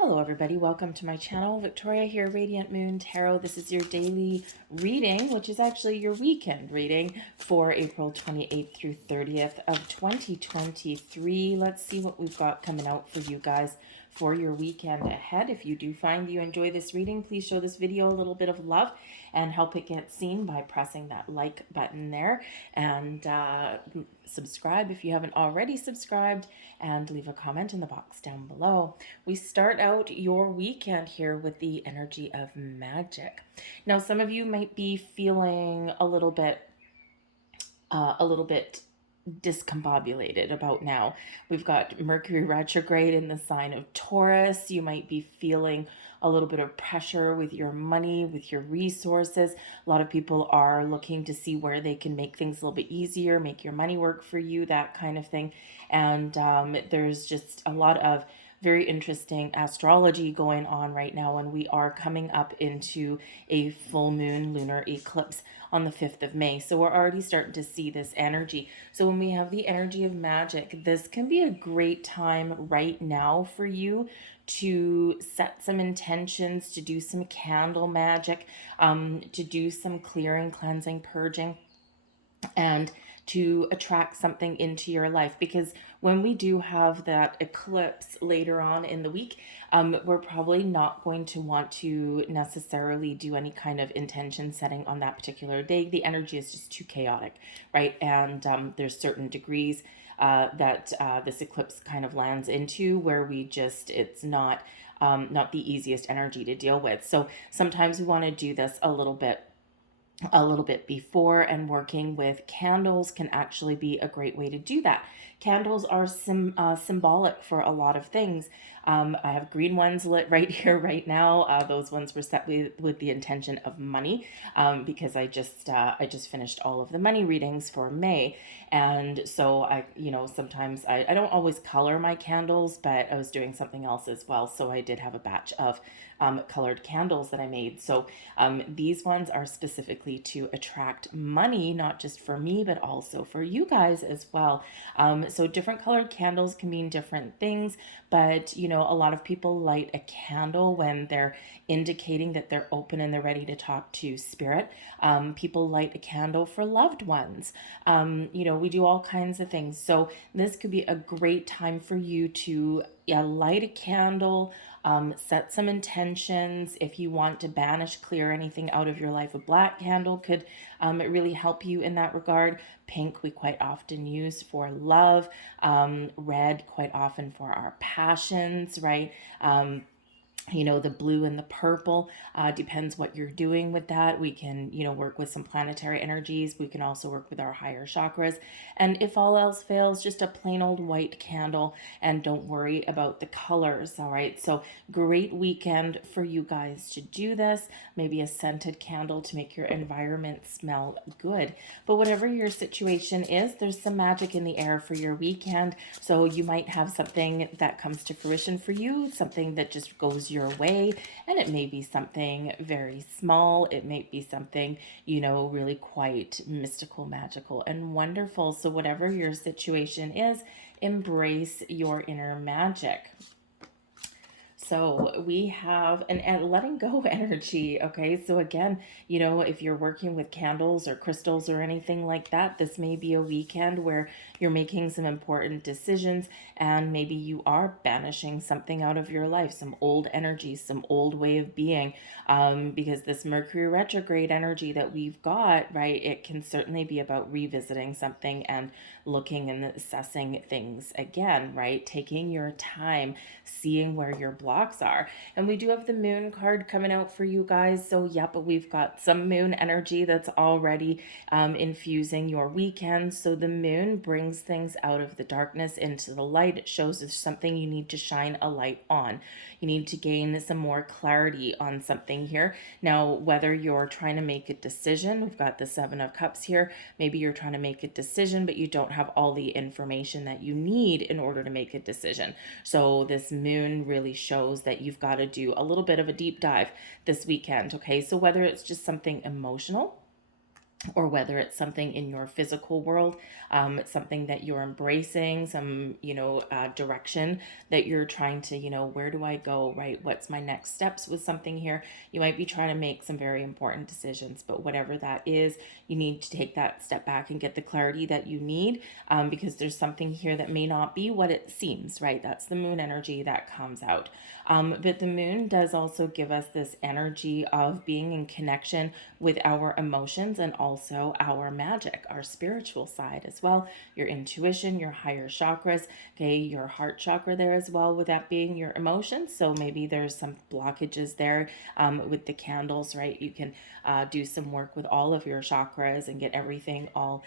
Hello everybody, welcome to my channel. Victoria here, Radiant Moon Tarot. This is your daily reading, which is actually your weekend reading for April 28th through 30th of 2023. Let's see what we've got coming out for you guys for your weekend ahead. If you do find you enjoy this reading, please show this video a little bit of love and help it get seen by pressing that like button there, and subscribe if you haven't already subscribed, and leave a comment in the box down below. We start out your weekend here with the energy of magic. Now, some of you might be feeling a little bit discombobulated about now. We've got Mercury retrograde in the sign of Taurus. You might be feeling a little bit of pressure with your money, with your resources. A lot of people are looking to see where they can make things a little bit easier, make your money work for you, that kind of thing. And there's just a lot of very interesting astrology going on right now, and we are coming up into a full moon lunar eclipse on the 5th of May. So we're already starting to see this energy. So when we have the energy of magic, this can be a great time right now for you to set some intentions, to do some candle magic, to do some clearing, cleansing, purging, and to attract something into your life. Because when we do have that eclipse later on in the week, we're probably not going to want to necessarily do any kind of intention setting on that particular day. The energy is just too chaotic, right? And there's certain degrees that this eclipse kind of lands into where it's not the easiest energy to deal with. So sometimes we want to do this a little bit before, and working with candles can actually be a great way to do that. Candles are symbolic for a lot of things. I have green ones lit right here, right now. Those ones were set with the intention of money, because I just finished all of the money readings for May, and so sometimes I don't always color my candles, but I was doing something else as well, so I did have a batch of colored candles that I made. So these ones are specifically to attract money, not just for me, but also for you guys as well. So different colored candles can mean different things, but a lot of people light a candle when they're indicating that they're open and they're ready to talk to spirit. People light a candle for loved ones. We do all kinds of things. So this could be a great time for you to light a candle, set some intentions. If you want to banish, clear anything out of your life, a black candle could really help you in that regard. Pink we quite often use for love. Red quite often for our passions, right? The blue and the purple, depends what you're doing with that. We can, work with some planetary energies. We can also work with our higher chakras. And if all else fails, just a plain old white candle, and don't worry about the colors. All right. So great weekend for you guys to do this. Maybe a scented candle to make your environment smell good. But whatever your situation is, there's some magic in the air for your weekend. So you might have something that comes to fruition for you, something that just goes your way, and it may be something very small. It may be something, really quite mystical, magical, and wonderful. So whatever your situation is, embrace your inner magic. So we have an letting go energy. Okay. So again, if you're working with candles or crystals or anything like that, this may be a weekend where you're making some important decisions, and maybe you are banishing something out of your life, some old energy, some old way of being, because this Mercury retrograde energy that we've got, right, it can certainly be about revisiting something and looking and assessing things again, right? Taking your time, seeing where your blocks are. And we do have the moon card coming out for you guys. So yep, we've got some moon energy that's already infusing your weekend. So the moon brings things out of the darkness into the light. It shows there's something you need to shine a light on. You need to gain some more clarity on something here. Now, whether you're trying to make a decision, we've got the Seven of Cups here. Maybe you're trying to make a decision, but you don't have all the information that you need in order to make a decision. So this moon really shows that you've got to do a little bit of a deep dive this weekend. Okay, so whether it's just something emotional, or whether it's something in your physical world, something that you're embracing, some, direction that you're trying to, where do I go, right? What's my next steps with something here? You might be trying to make some very important decisions, but whatever that is, you need to take that step back and get the clarity that you need, because there's something here that may not be what it seems, right? That's the moon energy that comes out. But the moon does also give us this energy of being in connection with our emotions and also our magic, our spiritual side as well, your intuition, your higher chakras, okay, your heart chakra there as well, with that being your emotions. So maybe there's some blockages there, with the candles, right? You can do some work with all of your chakras and get everything all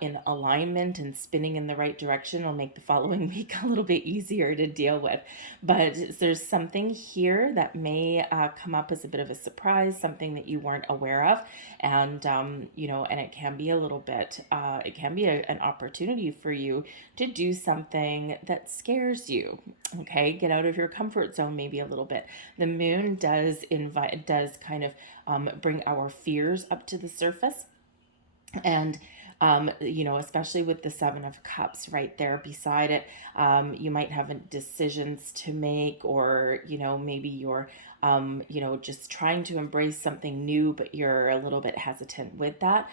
in alignment and spinning in the right direction. It'll make the following week a little bit easier to deal with. But there's something here that may come up as a bit of a surprise, something that you weren't aware of. And, and it can be a little bit, it can be an opportunity for you to do something that scares you. Okay, get out of your comfort zone maybe a little bit. The moon does kind of bring our fears up to the surface. And especially with the Seven of Cups right there beside it, you might have decisions to make, or, maybe you're, just trying to embrace something new, but you're a little bit hesitant with that.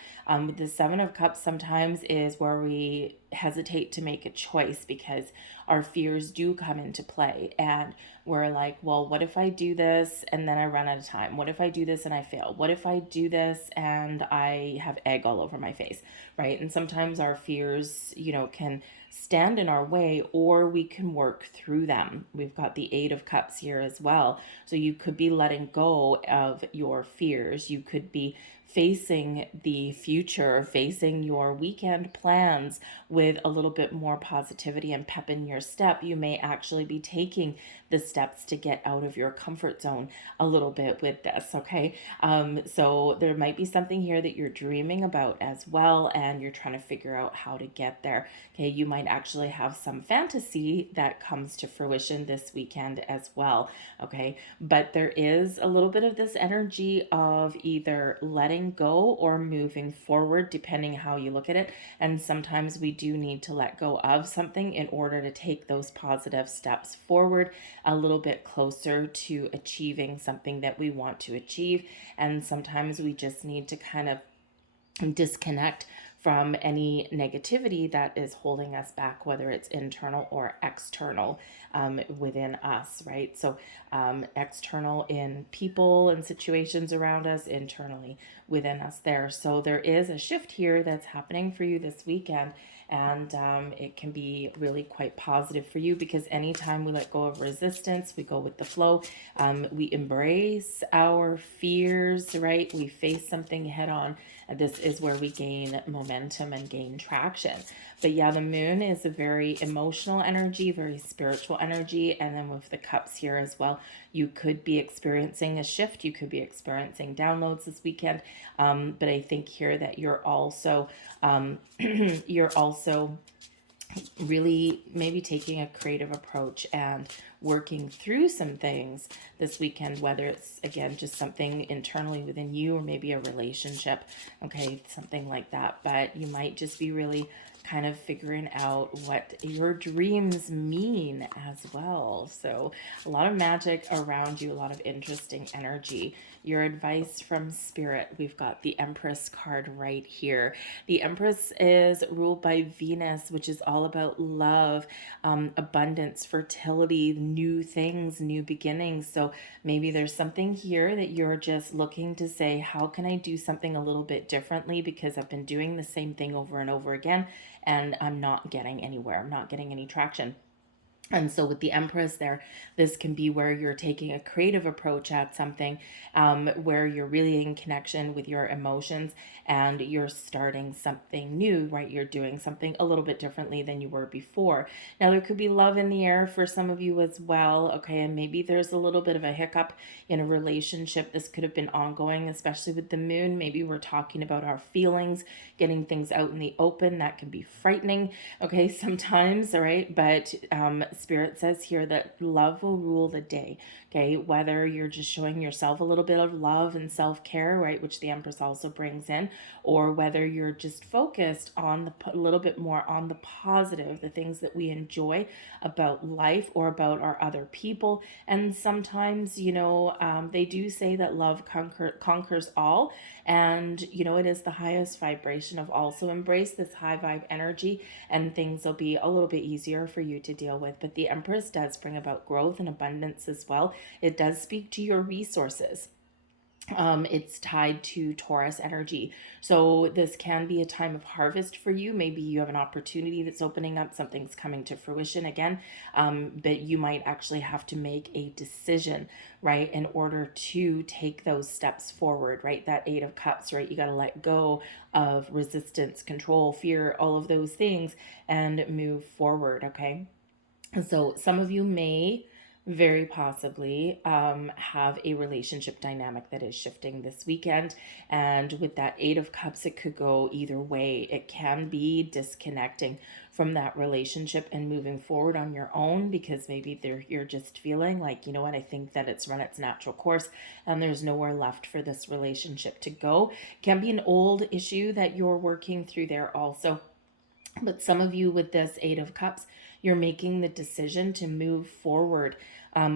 The Seven of Cups sometimes is where we hesitate to make a choice because our fears do come into play, and we're like, well, what if I do this and then I run out of time? What if I do this and I fail? What if I do this and I have egg all over my face, right? And sometimes our fears, can stand in our way, or we can work through them. We've got the Eight of Cups here as well. So you could be letting go of your fears. You could be facing the future, facing your weekend plans with a little bit more positivity and pep in your step. You may actually be taking the steps to get out of your comfort zone a little bit with this, okay? So there might be something here that you're dreaming about as well, and you're trying to figure out how to get there, okay? You might actually have some fantasy that comes to fruition this weekend as well, okay? But there is a little bit of this energy of either letting go or moving forward, depending how you look at it. And sometimes we do need to let go of something in order to take those positive steps forward a little bit closer to achieving something that we want to achieve. And sometimes we just need to kind of disconnect from any negativity that is holding us back, whether it's internal or external, within us, right? So external in people and situations around us, internally within us there. So there is a shift here that's happening for you this weekend. And it can be really quite positive for you, because anytime we let go of resistance, we go with the flow, we embrace our fears, right? We face something head on. This is where we gain momentum and gain traction. But yeah, the moon is a very emotional energy, very spiritual energy. And then with the cups here as well, you could be experiencing a shift. You could be experiencing downloads this weekend. But I think here that you're also, you're also really maybe taking a creative approach and working through some things this weekend, whether it's, again, just something internally within you, or maybe a relationship, okay, something like that. But you might just be really kind of figuring out what your dreams mean as well. So a lot of magic around you, a lot of interesting energy. Your advice from spirit, we've got the Empress card right here. The Empress is ruled by Venus, which is all about love, abundance, fertility, new things, new beginnings. So maybe there's something here that you're just looking to say, how can I do something a little bit differently, because I've been doing the same thing over and over again and I'm not getting anywhere. I'm not getting any traction. And so with the Empress there, this can be where you're taking a creative approach at something, where you're really in connection with your emotions and you're starting something new, right? You're doing something a little bit differently than you were before. Now, there could be love in the air for some of you as well, okay? And maybe there's a little bit of a hiccup in a relationship. This could have been ongoing, especially with the moon. Maybe we're talking about our feelings, getting things out in the open. That can be frightening, okay, sometimes, all right? But Spirit says here that love will rule the day, okay? Whether you're just showing yourself a little bit of love and self-care, right, which the Empress also brings in, or whether you're just focused on a little bit more on the positive, the things that we enjoy about life or about our other people. And sometimes, they do say that love conquers all, and it is the highest vibration of all. So embrace this high vibe energy, and things will be a little bit easier for you to deal with. But the Empress does bring about growth and abundance as well. It does speak to your resources. It's tied to Taurus energy. So this can be a time of harvest for you. Maybe you have an opportunity that's opening up, something's coming to fruition again, but you might actually have to make a decision, right, in order to take those steps forward, right? That Eight of Cups, right? You got to let go of resistance, control, fear, all of those things, and move forward, okay? And so some of you may very possibly have a relationship dynamic that is shifting this weekend. And with that Eight of Cups, it could go either way. It can be disconnecting from that relationship and moving forward on your own, because maybe you're just feeling like, you know what, I think that it's run its natural course and there's nowhere left for this relationship to go. It can be an old issue that you're working through there also. But some of you with this Eight of Cups, you're making the decision to move forward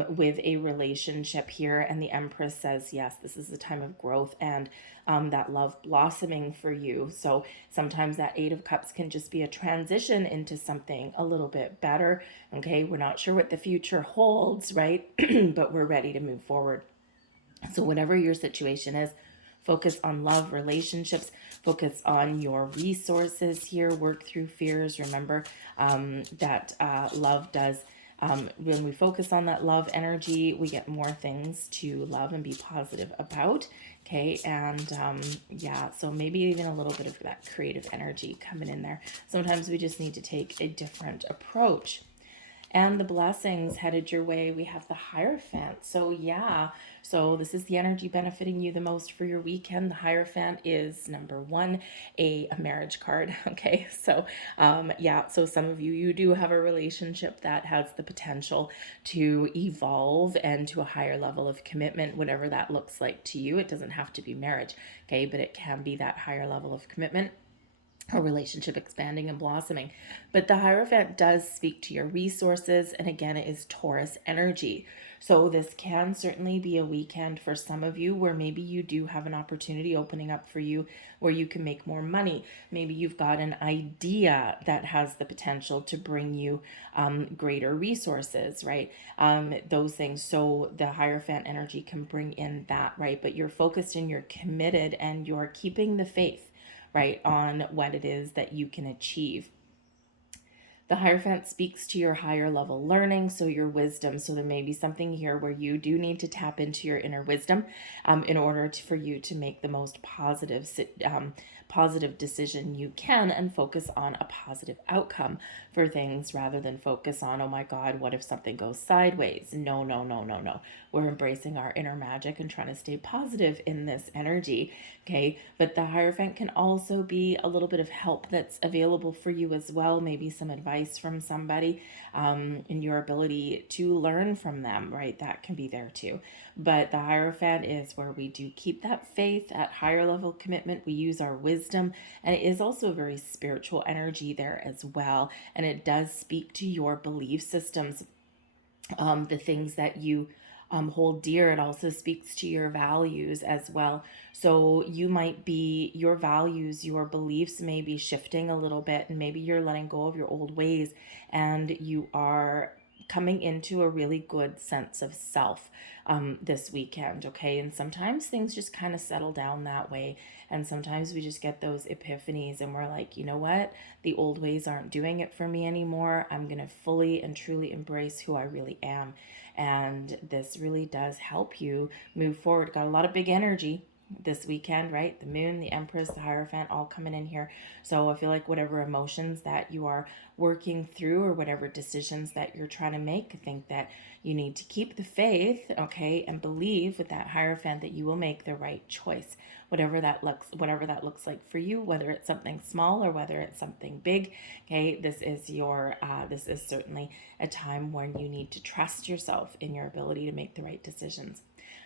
with a relationship here. And the Empress says, yes, this is a time of growth and that love blossoming for you. So sometimes that Eight of Cups can just be a transition into something a little bit better. Okay, we're not sure what the future holds, right? But we're ready to move forward. So whatever your situation is, focus on love, relationships, focus on your resources here, work through fears. Remember that love does, when we focus on that love energy, we get more things to love and be positive about. Okay, and yeah, so maybe even a little bit of that creative energy coming in there. Sometimes we just need to take a different approach. And the blessings headed your way. We have the Hierophant. So yeah, so this is the energy benefiting you the most for your weekend. The Hierophant is number one, a marriage card. Okay, so yeah, so some of you do have a relationship that has the potential to evolve and to a higher level of commitment, whatever that looks like to you. It doesn't have to be marriage, okay, but it can be that higher level of commitment, a relationship expanding and blossoming. But the Hierophant does speak to your resources, and again, it is Taurus energy. So this can certainly be a weekend for some of you where maybe you do have an opportunity opening up for you where you can make more money. Maybe you've got an idea that has the potential to bring you greater resources, right? Those things. So the Hierophant energy can bring in that, right? But you're focused and you're committed and you're keeping the faith, right, on what it is that you can achieve. The Hierophant speaks to your higher level learning, so your wisdom. So there may be something here where you do need to tap into your inner wisdom in order for you to make the most positive decision you can and focus on a positive outcome for things rather than focus on, oh my God, what if something goes sideways? No, no, no, no, no. We're embracing our inner magic and trying to stay positive in this energy, okay? But the Hierophant can also be a little bit of help that's available for you as well, maybe some advice from somebody in your ability to learn from them, right? That can be there too. But the Hierophant is where we do keep that faith at higher level commitment. We use our wisdom, and it is also a very spiritual energy there as well. And it does speak to your belief systems, the things that you hold dear. It also speaks to your values as well. So you might be, your values, your beliefs may be shifting a little bit, and maybe you're letting go of your old ways and you are coming into a really good sense of self this weekend, okay? And sometimes things just kind of settle down that way. And sometimes we just get those epiphanies and we're like, you know what? The old ways aren't doing it for me anymore. I'm going to fully and truly embrace who I really am. And this really does help you move forward. Got a lot of big energy. this weekend, right? The moon, the empress, the hierophant, all coming in here. So I feel like whatever emotions that you are working through or whatever decisions that you're trying to make, I think that you need to keep the faith, okay, and believe with that hierophant that you will make the right choice, whatever that looks like for you, whether it's something small or whether it's something big. Okay, this is certainly a time when you need to trust yourself in your ability to make the right decisions.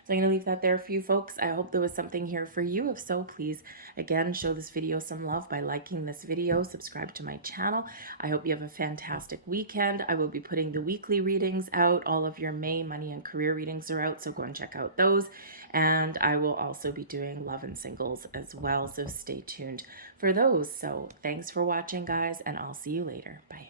So I'm going to leave that there for you folks. I hope there was something here for you. If so, please, again, show this video some love by liking this video, subscribe to my channel. I hope you have a fantastic weekend. I will be putting the weekly readings out. All of your May money and career readings are out, so go and check out those. And I will also be doing love and singles as well, so stay tuned for those. So thanks for watching, guys, and I'll see you later. Bye.